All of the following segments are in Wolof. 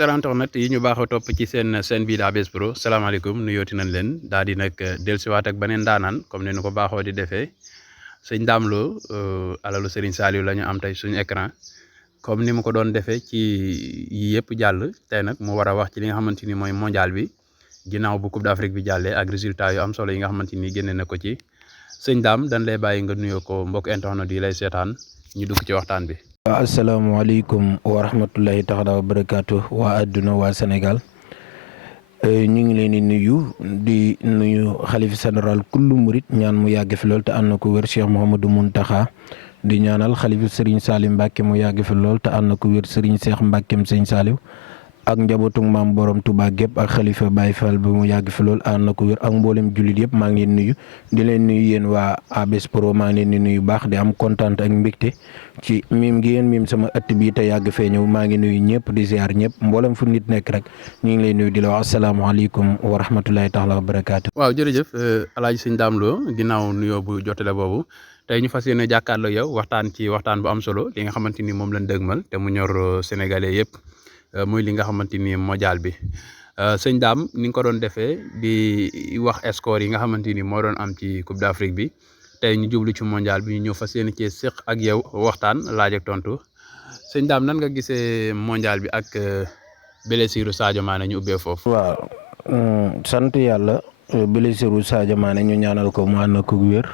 chers internautes yi ñu baaxoo topp ci seen chaîne bii di ABS Pro salaamaaleykum nuyooti nañ leen daal di nag dellusiwaat ak beneen daanaan comme ni ñu ko baaxoo di defee sëñ Dame Lo alalu Serigne Saliou la ñu am tey suñu écran comme ni mu ko doon defee ci yii yëpp jàll tey nag mu war a wax ci li nga xamante ni mooy mondial bi ginnaaw bu Coupe d'Afrique bi jàllee ak résultat yu am solo yi nga xamante ni génne na ko ci sëñ Dame dañ lay bàyyi nga nuyoo ko mbokk internautes yi lay seetaan ñu dugg ci waxtaan bi. waaw asalaamaaleykum wa rahmatullahi taala wa barakaatu waa àdduna waa Sénégal ñu ngi leen di nuyu xalifa général kullu murit ñaan mu yàgg fi lool te ànd na ko wér Cheikh Mouhamadou Mountakha di ñaanal xalifa Serigne Salim Mbacke mu yàgg fi lool te ànd na ko wér Serigne Cheikh Mbackeem Sëñ Saliou ak njabootu maam borom Touba gépp ak xalifa Baye Fall bi mu yàgg fi lool ànd na ko wér ak mboolem jullit yëpp maa ngi leen nuyu di leen nuyu yéen waa ABS Pro maa ngi leen di nuyu baax di am kontaan ak mbégte ci miim gi yéen miim sama ëtt bii te yàgg fee ñëw maa ngi nuyu ñëpp di ziar ñëpp mboolem fu nit nekk rek ñu ngi lay nuyu di la wax asalaamaaleykum wa rahmatulahi taala wa barakaatu. waaw jërëjëf alaaji sëñ Dame Lo ginnaaw nuyoo bu jotale boobu tey ñu fas yéene jàkkaarloo yow waxtaan ci waxtaan bu am solo li nga xamante ni moom lañ dëgmal te mu ñor sénégalais yëpp muy li nga xamante ni mondial bi sëñ Dame ni nga ko doon defee di wax score yi nga xamante ni moo doon am ci Coupe d'Afrique bi tey ñu jublu ci mondial bi ñu ñëw fas yéene cee séq ak yow waxtaan laaj ak tontu sëñ Dame nan nga gisee mondial bi ak blessure Sadio Mané ñu ubbee foofu. waaw sant yàlla blessure Sadio Mané ñu ñaanal ko mu ànd ak wér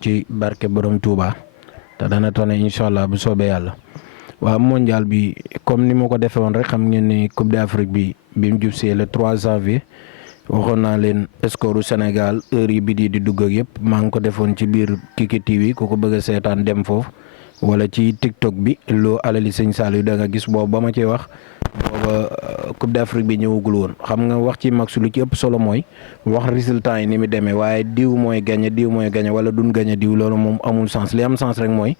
ci barke borom Touba te dana tane incha allah bu soobee yàlla. waaw mondial bi comme ni ma ko defee woon rek xam ngeen ni Coupe d'Afrique bi mu jub see le 3 janvier waxoon naa leen score Sénégal heure yi bi di dugg ak yëpp maa ngi ko defoon ci biir Kiki TV ku ko bëgg a seetaan dem foofu wala ci TikTok bi loo alali sëñ Saliou da nga gis boobu ba ma ciy wax booba Coupe d'Afrique bi ñëwagul woon xam nga wax ci max lu ci ëpp solo mooy wax résultat yi ni mu demee waaye diw mooy gagné wala duñ gagné diw loolu moom amul sens li am sens rek mooy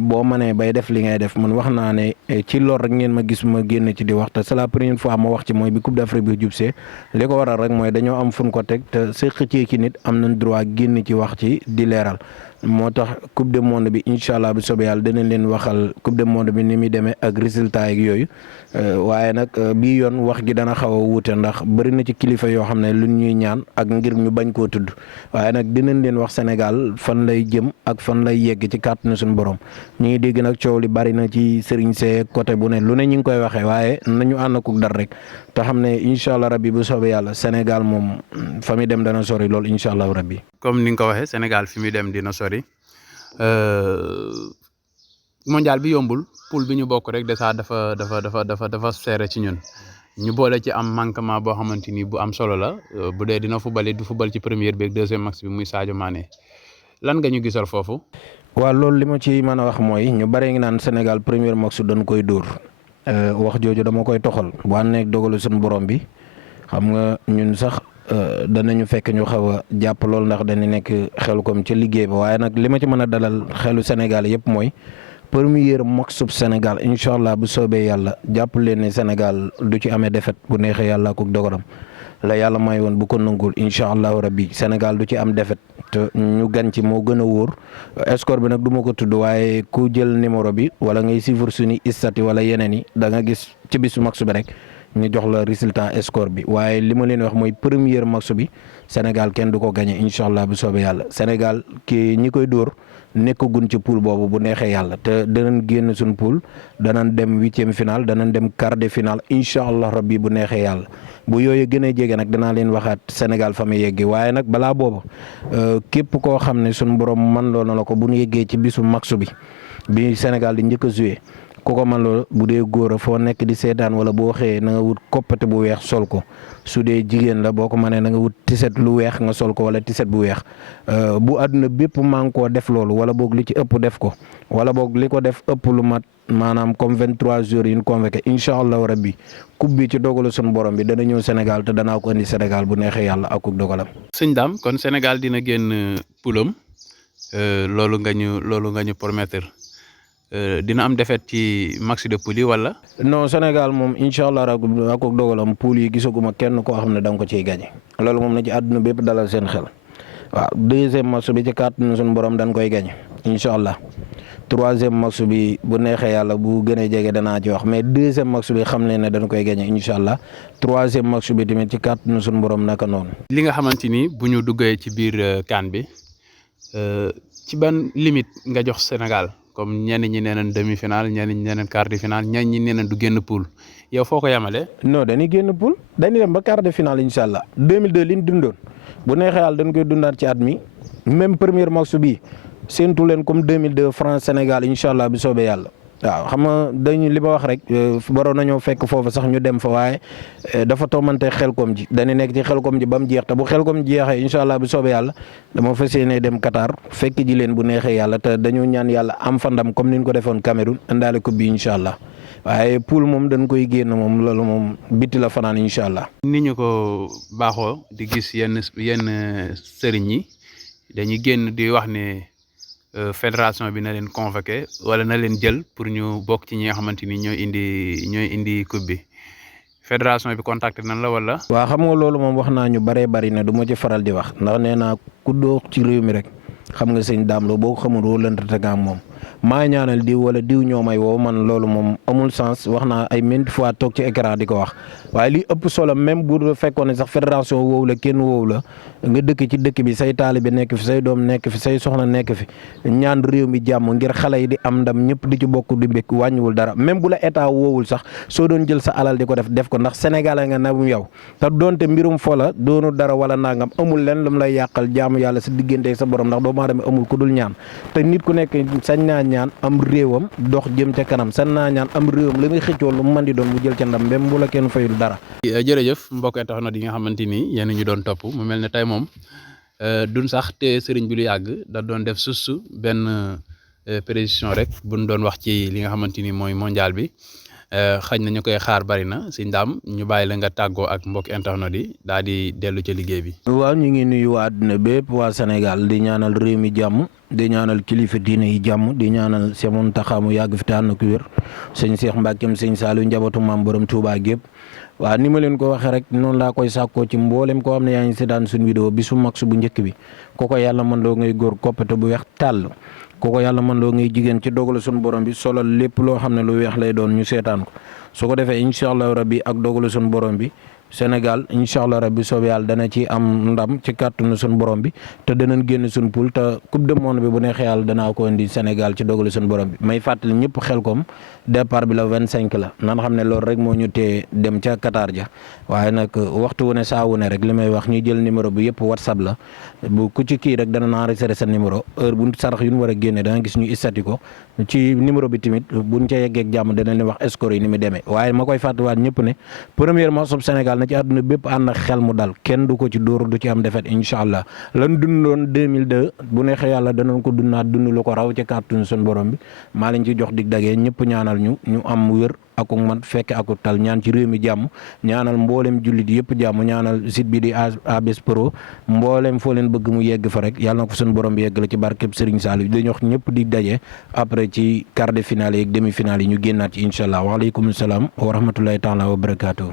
boo mënee bay def li ngay def man wax naa ne ci lor rek ngeen ma gis ma génn ci di wax te c'est la première fois ma wax ci mooy bi Coupe d'Afrique bi jubsee li ko waral rek mooy dañoo am fun ko teg te sa xëccee ci nit am nañ droit génn ci wax ci di leeral moo tax coupe du monde bi incha allah bu soobee yàlla dinañ leen waxal coupe du monde bi ni muy demee ak résultat yeeg yooyu waaye nag bii yoon wax gi dana xaw a wuute ndax bëri na ci kilifa yoo xam ne lu ñuy ñaan ak ngir ñu bañ koo tudd waaye nag dinañ leen wax Sénégal fan lay jëm ak fan lay yegg ci kàttanu suñu borom ñu ngi dégg nag coow li bari na ci Serigne Seye côté bu ne lu ne ñu ngi koy waxee waaye nañu ànd ak dar rek te xam ne incha allah rabbi bu soobee yàlla Sénégal moom fa muy dem dana sori lool incha allah rabbi. comme ni nga ko waxee Sénégal fi muy dem dina sori mondial bi yombul poule bi ñu bokk rek déjà dafa serré ci ñun ñu boole ci am manquement boo xamante ni bu am solo la bu dee dina fubali du fubal ci première bi ak deuxième match bi muy Sadio Mané lan nga ñu gisal foofu. waaw loolu li ma ci mën a wax mooy ñu bare ngi naan Sénégal première match dañ koy dóor wax jooju dama koy toxal bu ànd ak dogalu suñu borom bi xam nga ñun sax. danañu fekk ñu xaw a jàpp lool ndax dañu nekk xel comme ca liggéey ba waaye nag li ma ci mën a dalal xelu Sénégal yëpp mooy première match Sénégal incha allah bu soobee yàlla jàpp leen ne Sénégal du ci amee défaite bu neexee yàlla ak dogalam la yàlla may woon bu ko nangul incha allahu rabbi Sénégal du ci am défaite te ñu gan ci moo gën a wóor score bi nag du ma ko tudd waaye ku jël numéro bi wala ngay suivre suñu statut wala yeneen yi da nga gis ci bisu match bi rek. ñu jox la résultat score bi waaye li ma leen wax mooy première match bi Sénégal kenn du ko gagné incha allah bu soobee yàlla Sénégal kii ñi koy dóor nekkagun ci poule boobu bu neexee yàlla te danañ génn suñ poule danañ dem 8e finale danañ dem quart de finale incha allah rabbi bu neexee yàlla bu yooyu gën a jege nag danaa leen waxaat Sénégal fa mu yeggee waaye nag balaa boobu képp koo xam ne suñ borom man loo na la ko bu ñu yeggee ci bisu match bi Sénégal di njëkk a joué. ku ko man loolu bu dee góor a foo nekk di seetaan wala boo xëyee na nga wut koppate bu weex sol ko su dee jigéen la boo ko mënee na nga wut tiset lu weex nga sol ko wala tiset bu weex bu àdduna bépp maa ngi koo def loolu wala boog li ci ëpp def ko wala boog li ko def ëpp lu mat maanaam comme 23 jours yi ñu convoqué incha allahu rabbi coupe bi ci dogalu suñu borom bi dana ñëw Sénégal te danaa ko indi Sénégal bu neexee yàlla ak coupe dogalam. sëñ Dame kon Sénégal dina génn poulam loolu nga ñu promettre. dina am défaite ci match de poule yi wala. non Sénégal moom incha allah ak dogalam poule yi gisaguma kenn koo xam ne da nga ko ciy gagné loolu moom na ci àdduna bépp dalal seen xel waaw deuxième match bi ci kàttanu suñu borom dañ koy gagné incha allah troisième match bi bu neexee yàlla bu gënee jege danaa ci wax mais deuxième match bi xam leen ne dañ koy gagné incha allah troisième match bi tamit ci kàttanu suñu borom naka noonu. li nga xamante ni bu ñu duggee ci biir CAN bi ci ban limite nga jox Sénégal comme ñenn ñi nee nañ demi-finale ñenn ñi nee nañ quart de finale ñenn ñi nee nañ du génn poule yow foo ko yemale. non dañuy génn poule dañuy dem ba quart de finale incha allah 2002 li ñu dundoon bu neexee yàlla dañ koy dundaat ci at mi même premier match bi séntu leen comme 2002 France Sénégal incha allah bi soobee yàlla. waaw xam nga dañu li ma wax rek waroon nañoo fekk foofu sax ñu dem fa waaye dafa toomante xelkom ji dañu nekk ci xelkom ji ba mu jeex te bu xelkom jeexee incha allah bu soobee yàlla dama fas yéene dem Qatar fekk ji leen bu neexee yàlla te dañu ñaan yàlla am fa ndam comme ni ñu ko defoon Cameroun indaale coupe bi incha allah waaye poule moom dañ koy génn moom loolu moom bitti la fanaan incha allah. ni ñu ko baaxoo di gis yenn sëriñ yi dañuy génn di wax ne. Fédération bi na leen convoqué wala na leen jël pour ñu bokk ci ñi nga xamante ni ñooy indi coupe bi fédération bi contacté nan la wala. waaw xam nga loolu moom wax naa ñu bëree bëri ne du ma ci faral di wax ndax nee naa ku dox ci réew mi rek xam nga sëñ Dame Lo boo ko xamul woo lënt nga am moom maa ñaanal diw wala diw ñoo may woo man loolu moom amul sens wax naa ay maintes fois toog ci écran di ko wax waaye li ëpp solo même bu fekkoon ne sax fédération woowu la kenn woowu la nga dëkk ci dëkk bi say taalibe nekk fi say doom nekk fi say soxna nekk fi ñaan réew mi jàmm ngir xale yi di am ndam ñëpp di ci bokk di mbékk wàññiwul dara même bu la état woowul sax soo doon jël sa alal di ko def ko ndax sénégalais nga nabum yow te doonte mbirum fola doonu dara wala nangam amul leen lu mu lay yàqal jaamu yàlla sa diggante sa borom ndax doomu aadama amul ku dul ñaan te nit ku nekk sañ naa ñaan am réewam dox jëm ca kanam sañ naa ñaan am réewam la muy xëccoo lu mu mën di doon mu jël ca ndam même bu la kenn fayul dara. jërëjëf mbokk internet yi nga xamante ni yéen ñu doon topp mu mel ne tey moom duñ sax te sëriñ bi lu yàgg da doon def susu benn précision rek buñ doon wax ci li nga xamante ni mooy mondial bi xëy na ñu koy xaar bari na sëñ Dame ñu bàyyi la nga tàggoo ak mbokk internet yi daal di dellu ca liggéey bi. waaw ñu ngi nuyu waa àdduna bépp waa Sénégal di ñaanal réew mi jàmm di ñaanal kilifa diine yi jàmm di ñaanal Sëñ Mountakha mu yàgg fi te ànd ak wér sëñ Cheikh Mbackeem sëñ Saliou njabootu maam borom Touba gépp waaw ni ma leen ko waxee rek noonu laa koy sàkkoo ci mboolem koo xam ne yaa ngi seetaan suñu vidéo bi su mag su bu njëkk bi kooko yàlla mën loo ngay góor koppate bu weex tàll kooko yàlla mën loo ngay jigéen ci dogalu suñu borom bi solo lépp loo xam ne lu weex lay doon ñu seetaan ko su ko defee incha allah rabbi ak dogalu suñu borom bi Sénégal incha allah rabbi soobee yàlla dana ci am ndam ci kàttanu suñu borom bi te danañ génn suñu poule te coupe du monde bi bu neexee yàlla danaa ko indi Sénégal ci dogalu suñu borom bi may fàttali ñëpp Xelkom départ bi la 25 la nan xam ne loolu rek moo ñu tee dem ca Qatar ja waaye nag waxtu wu ne saa wu ne rek li may wax ñu jël numéro bi yëpp WhatsApp la bu ku ci kii rek dana enregistré sa numéro heure bu sarax yu ñu war a génne danga gis ñu istati ko ci numéro bi tamit buñ ca yeggee ak jàmm danañ leen wax score yi ni mu demee waaye ma koy fàttaliwaat ñëpp ne premier match Sénégal na ci àdduna bépp ànd ak xel mu dal kenn du ko ci dóor du ci am defet incha allah lan dundoon 2002 bu neexee yàlla danañ ko dundaat dund lu ko raw ci kàttanu suñu borom bi maa leen ci jox dig dagee ñëpp ñaanal ñu am wér akuk man fekke akuk tal ñaan ci réew mi jàmm ñaanal mboolem jullit yëpp jàmm ñaanal site bi di ABS Pro mboolem foo leen bëgg mu yegg fa rek yàlla na ko suñu borom bi yegg la ci barkeb Serigne Saliou dañu wax ñëpp di daje après ci quart de finale yi ak demi finale yi ñu génnaat ci incha allah waaleykum salaam wa rahmatullahi taala wa barakaatu.